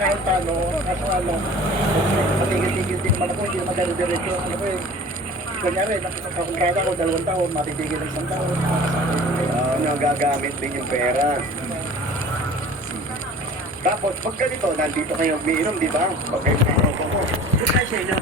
Kahit paano, kaso matigil-tigil din naman ako, hindi naman gano'n diretso. Kanyari, nakikita ko 2 taon, matitigil ng 1 taon. Nagagamit din yung pera. Tapos, pag ganito, nandito kayo umiinom, di ba? Okay, mo. Kasi sa inyo.